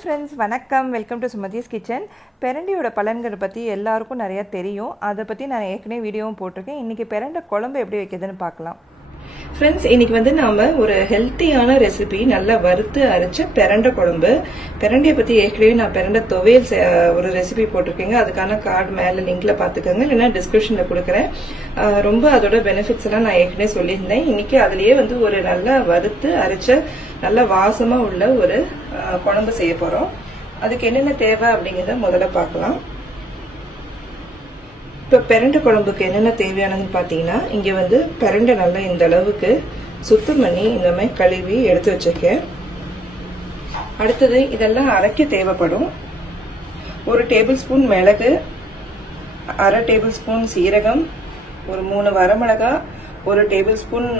Friends வணக்கம், welcome to Sumathi's kitchen. பெரண்டியோட பலன்களை பற்றி எல்லாருக்கும் நிறையா தெரியும். அதை பற்றி நான் ஏற்கனவே வீடியோவும் போட்டிருக்கேன். இன்றைக்கி பெரண்டை குழம்பு எப்படி வைக்கிறதுன்னு பார்க்கலாம். ஃப்ரெண்ட்ஸ், இன்றைக்கி வந்து நாம் ஒரு ஹெல்த்தியான ரெசிபி, நல்லா வறுத்து அரைச்ச பெரண்டை குழம்பு. பெரண்டியை பற்றி ஏற்கனவே நான் பெரண்டை துவையல் ஒரு ரெசிபி போட்டிருக்கேங்க. அதுக்கான கார்டு மேலே லிங்க்ல பார்த்துக்கோங்க, இல்லைன்னா டிஸ்கிரிப்ஷனில் கொடுக்குறேன். ரொம்ப அதோட பெனிஃபிட்ஸ் எல்லாம் நான் ஏற்கனவே சொல்லியிருந்தேன். இன்றைக்கி அதுலேயே வந்து ஒரு நல்லா வறுத்து அரைச்ச நல்ல வாசமா உள்ள ஒரு குழம்பு செய்ய போறோம். அதுக்கு என்னென்ன தேவை அப்படிங்கறத முதல்ல பார்க்கலாம். இப்ப பெரண்டை குழம்புக்கு என்னென்ன தேவையானதுன்னு பாத்தீங்கன்னா, இங்க வந்து பெரண்டை நல்லா இந்த அளவுக்கு சுத்தம் பண்ணி இந்த மாதிரி கழுவி எடுத்து வச்சிருக்கேன். அடுத்தது இதெல்லாம் அரைக்க தேவைப்படும். 1 டேபிள் ஸ்பூன் மிளகு, 1/2 டேபிள் ஸ்பூன் சீரகம், ஒரு 3 வரமிளகாய், 1 டேபிள் ஸ்பூன்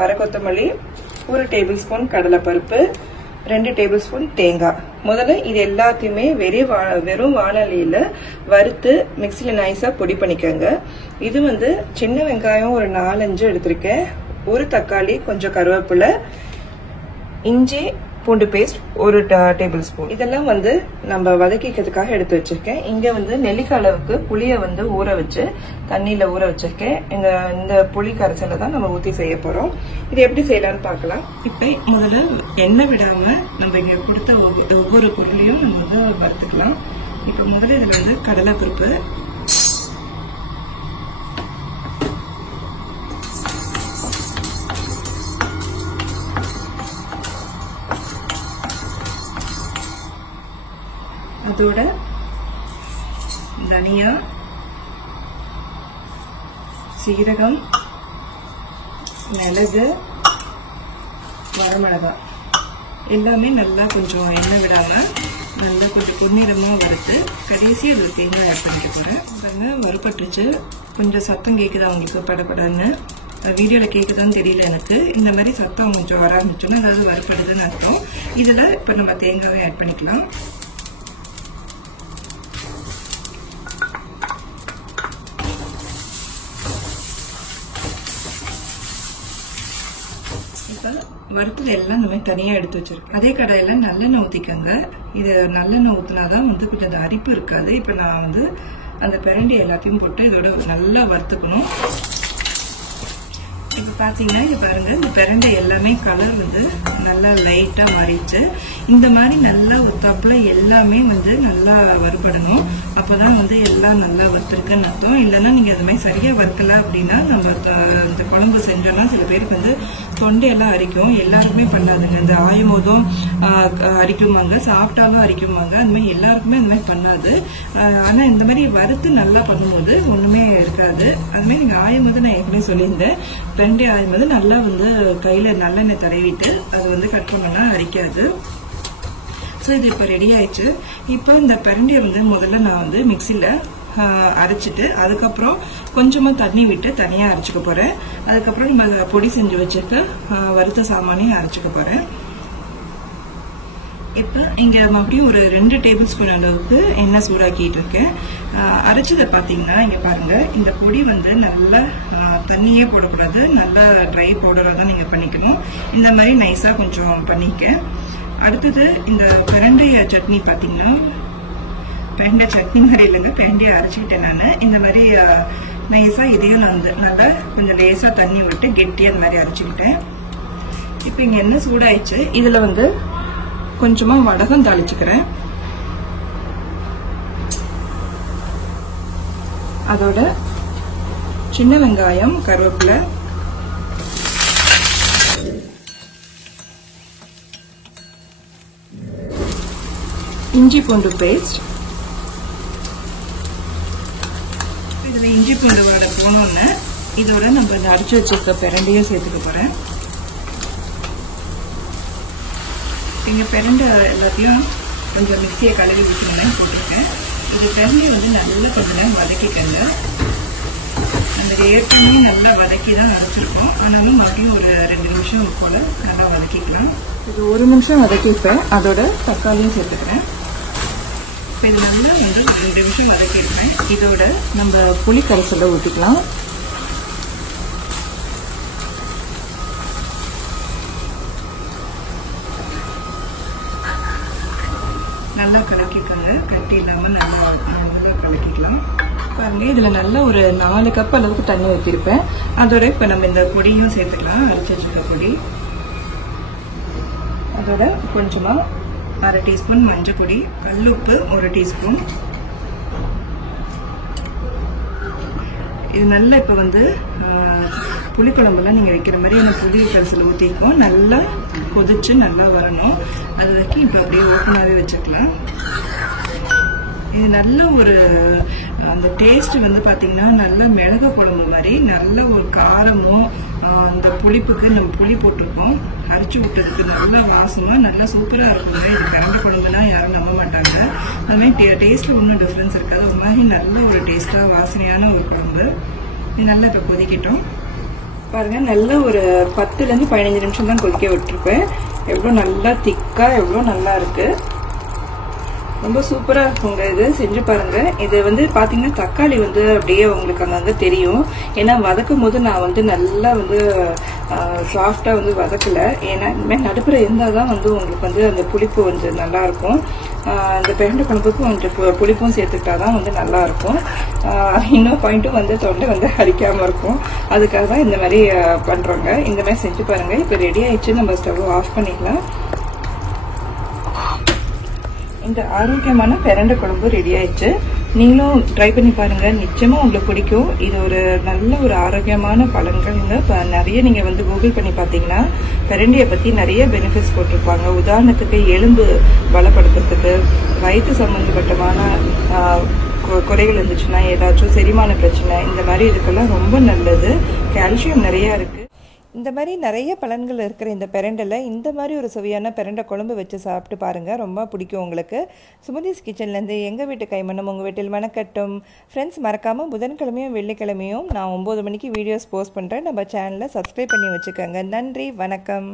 வர கொத்தமல்லி, 1 டேபிள் ஸ்பூன் கடலைப்பருப்பு, 2 டேபிள் ஸ்பூன் தேங்காய். முதல்ல இது எல்லாத்தையுமே வெறும் வாணலியில வறுத்து மிக்சியில நைஸா பொடி பண்ணிக்கோங்க. இது வந்து சின்ன வெங்காயம் ஒரு 4-5 எடுத்திருக்கேன், 1 தக்காளி, கொஞ்சம் கருவேப்பிலை, இஞ்சி பூண்டு பேஸ்ட் 1 டேபிள் ஸ்பூன். இதெல்லாம் வந்து நம்ம வதக்கிக்கிறதுக்காக எடுத்து வச்சிருக்கேன். இங்க வந்து நெல்லிக்காய் அளவுக்கு புளிய வந்து ஊற வச்சு தண்ணியில ஊற வச்சிருக்கேன். இந்த புளி கரைசலை தான் நம்ம ஊத்தி செய்ய போறோம். இது எப்படி செய்யலாம்னு பார்க்கலாம். இப்ப முதல்ல எண்ணெய் விடாம நம்ம இங்க கொடுத்த ஒவ்வொரு பொருளையும் நம்ம வந்து வறுத்துக்கலாம். இப்ப முதல்ல இதுல வந்து கடலைப்பருப்பு, அதோட தனியா, சீரகம், மிளகு, வரமிளகாய் எல்லாமே நல்லா கொஞ்சம் எண்ணெய் விடாம நல்லா கொஞ்சம் பொன்னிறமா வறுத்து கடைசி அது தேங்காய் ஆட் பண்ணிக்க போறேன். பாருங்க, வறுப்பட்டுச்சு. கொஞ்சம் சத்தம் கேக்குதா உங்களுக்கு? படப்படன்னு வீடியோல கேக்குதான்னு தெரியல எனக்கு. இந்த மாதிரி சத்தம் கொஞ்சம் வர ஆரம்பிச்சோன்னா அதாவது வறுப்படுதுன்னு அர்த்தம். இதுல இப்ப நம்ம தேங்காவை ஆட் பண்ணிக்கலாம். வறுத்தது எல்லாம் இந்த மாதிரி தனியா எடுத்து வச்சிருக்கேன். அதே கடாயில நல்லெண்ணெய் ஊத்திக்கோங்க. இது நல்லெண்ணெய் ஊத்தினாதான் வந்து கொஞ்சம் அரிப்பு இருக்காது. இப்ப நான் வந்து அந்த பெரண்டி எல்லாத்தையும் போட்டு இதோட நல்லா வறுத்துக்கணும். இப்ப பாத்தீங்கன்னா இங்க பாருங்க, இந்த பெரண்டை எல்லாமே கலர் வந்து நல்லா லைட்டா மாறிடுச்சு. இந்த மாதிரி நல்லா உத்தாப்புல எல்லாமே வந்து நல்லா வறுபடணும். அப்பதான் வந்து எல்லாம் நல்லா வறுத்திருக்குன்னு அர்த்தம். இல்லைன்னா நீங்க அது மாதிரி சரியா வறுக்கல அப்படின்னா நம்ம இந்த குழம்பு செஞ்சோம்னா சில பேருக்கு வந்து தொண்டையெல்லாம் அரிக்கும். எல்லாருக்குமே பண்ணாதுங்க. இந்த ஆயும்போதும் அரிக்குமாங்க, சாப்பிட்டாலும் அரிக்குமாங்க. அந்த மாதிரி எல்லாருக்குமே அந்த மாதிரி பண்ணாது. ஆனா இந்த மாதிரி வறுத்து நல்லா பண்ணும்போது ஒண்ணுமே இருக்காது. அது மாதிரி நீங்க ஆயும்போது நான் ஏற்கனவே சொல்லியிருந்தேன், பெரண்டை ஆயும்போது நல்லா வந்து கையில நல்லெண்ணெய் தடவிட்டு அது வந்து கட் பண்ணோம்னா அரிக்காது. ஸோ இது இப்போ ரெடி ஆயிடுச்சு. இப்போ இந்த பெரண்டியை வந்து முதல்ல நான் வந்து மிக்சியில அரைச்சிட்டு அதுக்கப்புறம் கொஞ்சமா தண்ணி விட்டு தனியா அரைச்சிக்க போறேன். அதுக்கப்புறம் நம்ம பொடி செஞ்சு வச்சுட்டு வறுத்த சாமானையும் அரைச்சிக்க போறேன். இப்ப இங்க மறுபடியும் ஒரு 2 டேபிள் ஸ்பூன் அளவுக்கு எண்ணெய் சூடாக்கிட்டு இருக்கேன். அரைச்சதை பாத்தீங்கன்னா இங்க பாருங்க, இந்த பொடி வந்து நல்லா தண்ணியே போடக்கூடாது, நல்லா ட்ரை பவுடரா தான் நீங்க பண்ணிக்கணும். இந்த மாதிரி நைஸா கொஞ்சம் பண்ணிக்க. அடுத்தது இந்த பெரண்டைய சட்னி பாத்தீங்கன்னா, பெரண்டை சட்னி மாதிரி இல்லைங்க, பெரண்டையை அரைச்சிக்கிட்டேன் நான். இந்த மாதிரி நைஸா இதையும் நான் வந்து நல்லா கொஞ்சம் லேசா தண்ணி விட்டு கெட்டியா அந்த மாதிரி அரைச்சிக்கிட்டேன். இப்ப இங்க என்ன சூடாயிடுச்சு, இதுல வந்து கொஞ்சமா வடகம் தாளிச்சுக்கிறேன். அதோட சின்ன வெங்காயம், கருவேப்பிலை, இஞ்சி பூண்டு பேஸ்ட். இதுல இஞ்சி பூண்டு வடை போனோன்னு இதோட நம்ம அரைச்சு வச்சிருக்க பெரண்டையும் சேர்த்துக்க போறேன். இங்க பெரண்டை எல்லாத்தையும் கொஞ்சம் மிக்சியை கழுவி விட்டுன்னு போட்டிருக்கேன். இது பெரண்டையை வந்து நல்லா கொஞ்ச நேரம் வதக்கிக்கங்க. அந்த ஏற்கனவே நல்லா வதக்கி தான் அரைச்சிருக்கோம். ஆனாலும் மறுபடியும் ஒரு 2 நிமிஷம் போல நல்லா வதக்கிக்கலாம். இது 1 நிமிஷம் வதக்கிப்பேன். அதோட தக்காளியும் சேர்த்துக்கிறேன். இப்போ இது நல்லா வந்து 2 நிமிஷம் வதக்கிருப்பேன். இதோட நம்ம புளி கரைசலை ஊற்றிக்கலாம். நல்லா கலக்கிக்கோங்க. கட்டி இல்லாமல் நல்லா கலக்கிக்கலாம். பாருங்க, இதில் நல்ல ஒரு 4 கப் அளவுக்கு தண்ணி ஊற்றிருப்பேன். அதோட இப்போ நம்ம இந்த பொடியும் சேர்த்துக்கலாம். அரைச்சி வச்சுருக்க பொடி, அதோட கொஞ்சமாக 1/2 டீஸ்பூன் மஞ்சள் பொடி, கல்லுப்பு 1 டீஸ்பூன். இது நல்லா இப்போ வந்து புளிக்குழம்புலாம் நீங்கள் வைக்கிற மாதிரி அந்த புளி கரிசில் ஊற்றிக்கும். நல்லா கொதிச்சு நல்லா வரணும். அது வரைக்கும் இப்போ அப்படியே ஓப்பனாகவே வச்சுக்கலாம். இது நல்ல ஒரு அந்த டேஸ்ட் வந்து பார்த்தீங்கன்னா நல்ல மிளகு குழம்பு மாதிரி நல்ல ஒரு காரமும் அந்த புளிப்புக்கு நம்ம புளி போட்டிருக்கோம். அரைச்சி விட்டதுக்கு நல்ல வாசமாக நல்லா சூப்பராக இருக்குங்க. இது கரண்ட குழம்புனா யாரும் நம்ப மாட்டாங்க. அது மாதிரி டேஸ்ட்டில் ஒன்றும் டிஃப்ரென்ஸ் இருக்காது. ஒரு மாதிரி நல்ல ஒரு டேஸ்ட்டாக வாசனையான ஒரு குழம்பு. இது நல்லா இப்போ கொதிக்கட்டும். பாருங்க, நல்ல ஒரு 10லேருந்து 15 நிமிஷம் தான் கொதிக்க விட்டுருப்பேன். எவ்வளோ நல்லா திக்காக எவ்வளோ நல்லா இருக்கு. ரொம்ப சூப்பராக இருக்குங்க. இது செஞ்சு பாருங்க. இது வந்து பார்த்தீங்கன்னா தக்காளி வந்து அப்படியே உங்களுக்கு அங்கங்கே தெரியும். ஏன்னா வதக்கும் போது நான் வந்து நல்லா வந்து சாஃப்டாக வந்து வதக்கலை. ஏன்னா இனிமேல் நடுப்புற இருந்தால் தான் வந்து உங்களுக்கு வந்து அந்த புளிப்பு வந்து நல்லாயிருக்கும். அந்த பிரண்டை குழம்புக்கு கொஞ்சம் புளிப்பும் சேர்த்துக்கிட்டா தான் வந்து நல்லாயிருக்கும். இன்னொரு பாயிண்ட்டும் வந்து தொண்டை வந்து அடிக்காமல் இருக்கும். அதுக்காக தான் இந்த மாதிரி பண்ணுறோங்க. இந்த மாதிரி செஞ்சு பாருங்கள். இப்போ ரெடி ஆயிடுச்சு. நம்ம ஸ்டவ் ஆஃப் பண்ணிக்கலாம். இந்த ஆரோக்கியமான பிரண்டை குழம்பு ரெடி ஆயிடுச்சு. நீங்களும் ட்ரை பண்ணி பாருங்க. நிச்சயமா உங்களுக்கு பிடிக்கும். இது ஒரு நல்ல ஒரு ஆரோக்கியமான பலன்கள்ங்க. நிறைய நீங்க வந்து கூகுள் பண்ணி பார்த்தீங்கன்னா பிரண்டையை பத்தி நிறைய பெனிஃபிட்ஸ் போட்டிருப்பாங்க. உதாரணத்துக்கு எலும்பு பலப்படுத்துறதுக்கு, வயிற்று சம்பந்தப்பட்டமான குறைகள் இருந்துச்சுன்னா, ஏதாச்சும் செரிமான பிரச்சனை, இந்த மாதிரி இதுக்கெல்லாம் ரொம்ப நல்லது. கால்சியம் நிறைய இருக்கு. இந்த மாதிரி நிறைய பலன்கள் இருக்கிற இந்த பிரண்டையில் இந்த மாதிரி ஒரு சுவையான பிரண்டை குழம்பு வச்சு சாப்பிட்டு பாருங்கள். ரொம்ப பிடிக்கும் உங்களுக்கு. சுமதிஸ் கிச்சன்லேருந்து எங்கள் வீட்டு கைமணம் உங்கள் வீட்டில் மணக்கட்டும். ஃப்ரெண்ட்ஸ், மறக்காமல் புதன்கிழமையும் வெள்ளிக்கிழமையும் நான் 9 மணிக்கு வீடியோஸ் போஸ்ட் பண்ணுறேன். நம்ம சேனலை சப்ஸ்கிரைப் பண்ணி வச்சுக்கோங்க. நன்றி, வணக்கம்.